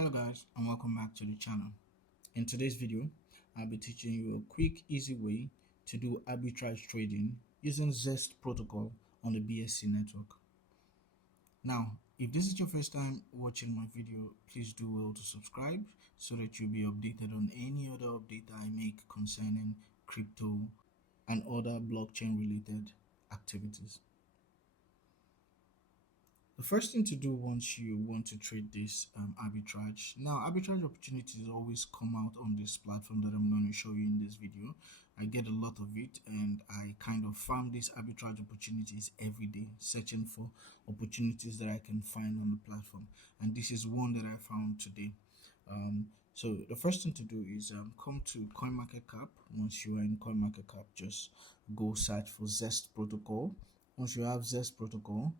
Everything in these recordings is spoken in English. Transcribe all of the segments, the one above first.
Hello guys, and welcome back to the channel. In today's video, I'll be teaching you a quick, easy way to do arbitrage trading using Zest Protocol on the BSC network. Now, if this is your first time watching my video, please do well to subscribe so that you'll be updated on any other update I make concerning crypto and other blockchain related activities. The first thing to do once you want to trade this arbitrage, now arbitrage opportunities always come out on this platform that I'm going to show you in this video. I get a lot of it and I kind of farm these arbitrage opportunities every day, searching for opportunities that I can find on the platform, and this is one that I found today. So the first thing to do is come to CoinMarketCap. Once you are in CoinMarketCap, just go search for Zest Protocol. Once you have Zest Protocol,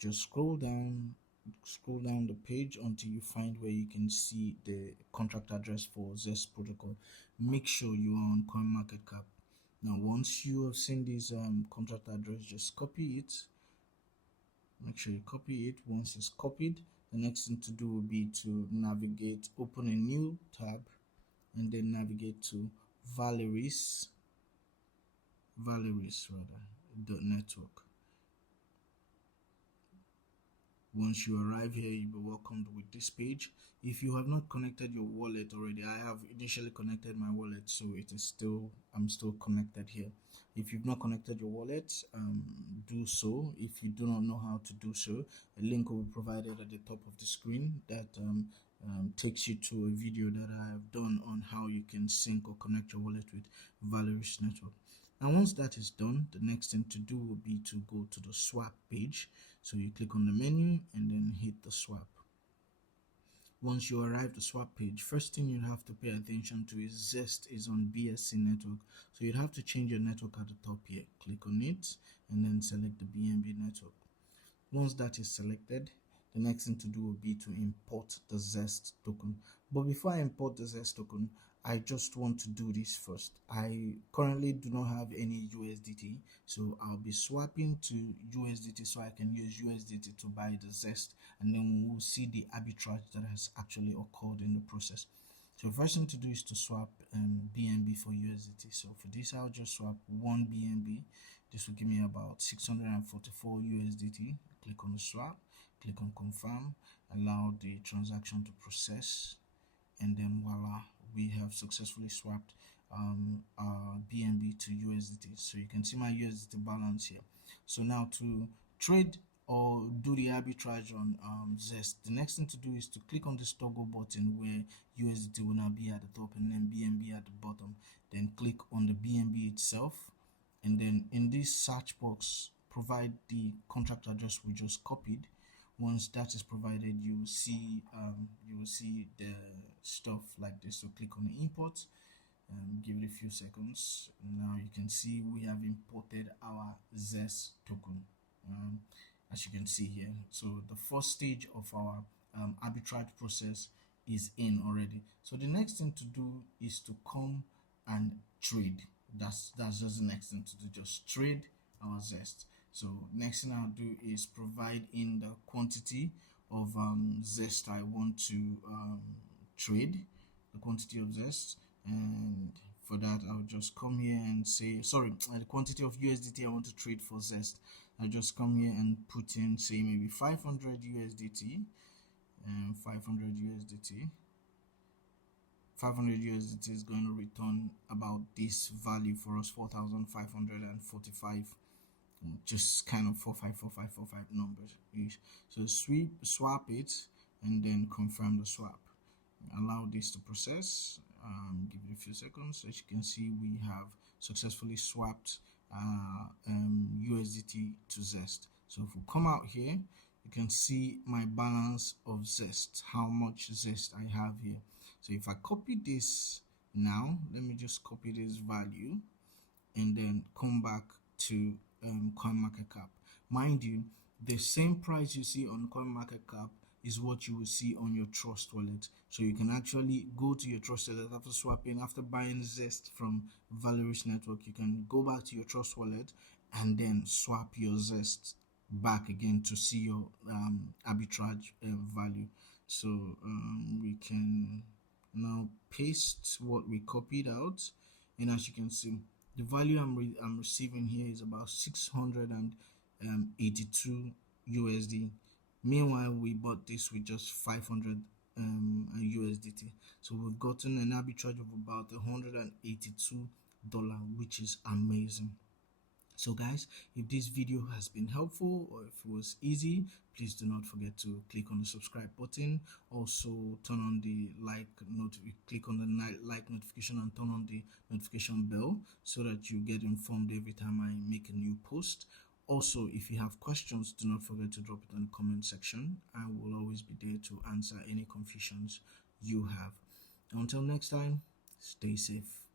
just scroll down the page until you find where you can see the contract address for Zest Protocol. Make sure you are on CoinMarketCap. Now once you have seen this contract address, just copy it. Make sure you copy it. Once it's copied, the next thing to do will be to navigate, open a new tab, and then navigate to Valeris Network. Once you arrive here, you'll be welcomed with this page. If you have not connected your wallet already, I have initially connected my wallet, so I'm still connected here. If you've not connected your wallet, do so. If you do not know how to do so, a link will be provided at the top of the screen that takes you to a video that I have done on how you can sync or connect your wallet with Valeris Network. Now once that is done, the next thing to do will be to go to the swap page. So you click on the menu and then hit the swap. Once you arrive at the swap page, first thing you have to pay attention to is Zest is on BSC network. So you'd have to change your network at the top here. Click on it and then select the BNB network. Once that is selected, the next thing to do will be to import the Zest token. But before I import the Zest token, I just want to do this first. I currently do not have any USDT, so I'll be swapping to USDT so I can use USDT to buy the Zest, and then we'll see the arbitrage that has actually occurred in the process. So the first thing to do is to swap BNB for USDT. So for this, I'll just swap 1 BNB. This will give me about 644 USDT. Click on the swap, click on confirm, allow the transaction to process, and then voila, we have successfully swapped BNB to USDT. So you can see my USDT balance here. So now to trade or do the arbitrage on Zest, the next thing to do is to click on this toggle button where USDT will now be at the top and then BNB at the bottom. Then click on the BNB itself, and then in this search box provide the contract address we just copied. Once that is provided, you will see the stuff like this. So click on the import, give it a few seconds. Now you can see we have imported our Zest token, as you can see here. So the first stage of our arbitrage process is in already. So the next thing to do is to come and trade. That's just the next thing to do. Just trade our Zest. So next thing I'll do is provide in the quantity of Zest I want to trade, the quantity of Zest, and for that I'll just come here and say, sorry, the quantity of USDT I want to trade for Zest. I'll just come here and put in, say, maybe 500 USDT, and 500 USDT. 500 USDT is going to return about this value for us, 4,545. Just kind of 454545 numbers. So swap it and then confirm the swap. Allow this to process. Give it a few seconds. As you can see, we have successfully swapped USDT to Zest. So if we come out here, you can see my balance of Zest, how much Zest I have here. So if I copy this now, let me just copy this value and then come back to CoinMarketCap. Mind you, the same price you see on CoinMarketCap is what you will see on your Trust wallet. So you can actually go to your Trust wallet after swapping, after buying Zest from Valeris Network. You can go back to your Trust wallet and then swap your Zest back again to see your arbitrage value. So we can now paste what we copied out, and as you can see, the value I'm receiving here is about 682 USD. Meanwhile, we bought this with just 500 USDT. So we've gotten an arbitrage of about $182, which is amazing. So guys, if this video has been helpful or if it was easy, please do not forget to click on the subscribe button. Also turn on the click on the like notification and turn on the notification bell so that you get informed every time I make a new post. Also, if you have questions, do not forget to drop it in the comment section. I will always be there to answer any confusions you have. Until next time, stay safe.